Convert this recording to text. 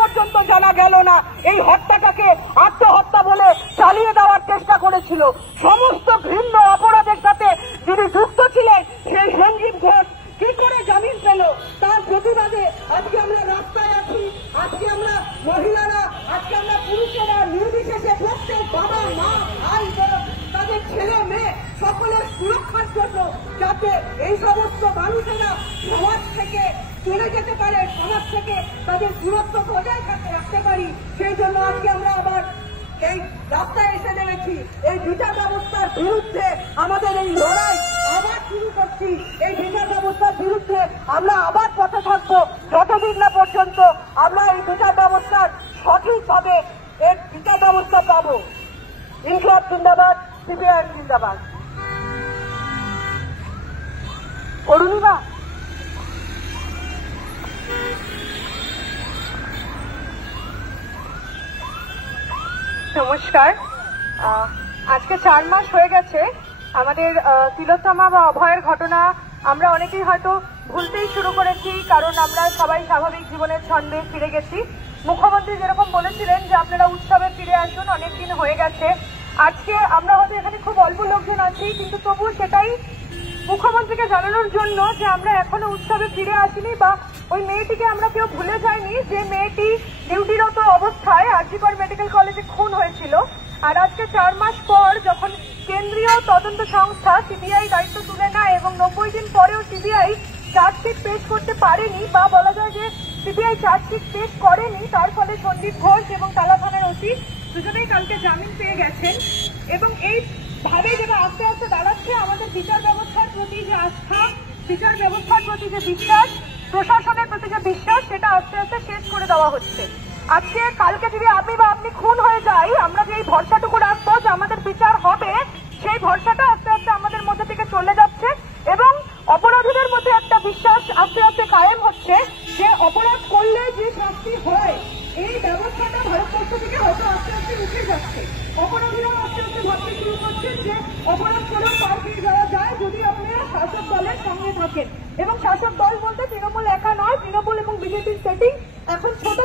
পর্যন্ত জানা গেল না এই হত্যাটাকে আত্মহত্যা বলে চালিয়ে দেওয়ার চেষ্টা করেছিল। সমস্ত ঘৃণ্য অপরাধের সাথে যিনি যুক্ত ছিলেন সেই সঞ্জীব ঘোষ কি করে জামিন পেল, তার প্রতিবাদে আজকে আমরা রাস্তায় আছি। আজকে আমরা মহিলারা, আজকে আমরা পুরুষেরা নির্বিশেষে প্রত্যেক বাবা মা ভাই বোন তাদের ছেলে মেয়ে সকলের সুরক্ষার জন্য, যাতে এই সমস্ত মানুষেরা সমাজ থেকে চলে যেতে পারে, সমাজ থেকে তাদের দূরত্ব বজায় রাখতে পারি, সেই জন্য আজকে আমরা আবার এই রাস্তায় এসে নেমেছি। এই বিচার ব্যবস্থার বিরুদ্ধে আমাদের এই লড়াই আবার শুরু করছি। এই বিচার ব্যবস্থার বিরুদ্ধে আমরা আবার পথে থাকবো যতদিন না পর্যন্ত আমরা এই বিচার ব্যবস্থার সঠিকভাবে এর বিচার ব্যবস্থা পাবো। ইনকলাব জিন্দাবাদ, সিপিআইএম জিন্দাবাদ। অরুণিমা, নমস্কার। আজকে 4 মাস হয়ে গেছে আমাদের তিলোত্তমা বা অভয়ের ঘটনা আমরা অনেকেই হয়তো ভুলতেই শুরু করেছি, কারণ আমরা সবাই স্বাভাবিক জীবনের ছন্দে ফিরে গেছি। মুখ্যমন্ত্রী যেরকম বলেছিলেন যে আপনারা উৎসবে ফিরে আসুন, অনেকদিন হয়ে গেছে। আজকে আমরা হয়তো এখানে খুব অল্প লোকজন আছি, কিন্তু তবু সেটাই মুখ্যমন্ত্রীকে জানানোর জন্য যে আমরা এখনো উৎসবে ফিরে আসিনি বা ওই মেয়েটিকে আমরা কেউ ভুলে যাইনি, যে মেয়েটি ডিউটিরত অবস্থায় আরজিকর মেডিকেল কলেজে খুন হয়েছিল। আর আজকে 4 মাস পর যখন কেন্দ্রীয় তদন্ত সংস্থা সিবিআই দায়িত্ব তুলে নেয় এবং 90 দিন পরেও সিবিআই চার্জশিট পেশ করতে পারেনি, বা বলা যায় যে সিবিআই চার্জশিট পেশ করেনি, তার ফলে সন্দীপ ঘোষ এবং তালা থানার ওসি দুজনেই কালকে জামিন পেয়ে গেছেন। এবং এই ভাবে যেটা আস্তে আস্তে দাঁড়াচ্ছে আমাদের বিচার ব্যবস্থার প্রতি যে আস্থা, বিচার ব্যবস্থার প্রতি যে বিশ্বাস, প্রশাসনের প্রতি যে বিশ্বাস, সেটা আস্তে আস্তে শেষ করে দেওয়া হচ্ছে। আজকে কালকে যদি আমি বা আপনি খুন হয়ে যাই, আমরা যে এই ভরসাটুকু রাখবো যে আমাদের বিচার হবে, সেই ভরসাটা আস্তে আস্তে আমাদের মধ্যে থেকে চলে যাচ্ছে এবং অপরাধীদের মধ্যে একটা বিশ্বাস আস্তে আস্তে কায়েম হচ্ছে যে অপরাধ করলে যে শাস্তি হয়, এই ব্যবস্থাটা ভারতবর্ষ থেকে হয়তো আস্তে আস্তে উঠে যাচ্ছে। অপরাধীরাও আস্তে আস্তে ভাবতে শুরু করছেন যে অপরাধ করেও পার পেয়ে যাওয়া যায় যদি আপনারা শাসক দলের সঙ্গে থাকেন। এবং শাসক দল বলতে তৃণমূল একা নয়, তৃণমূল এবং বিজেপির সেটিং এখন ছোট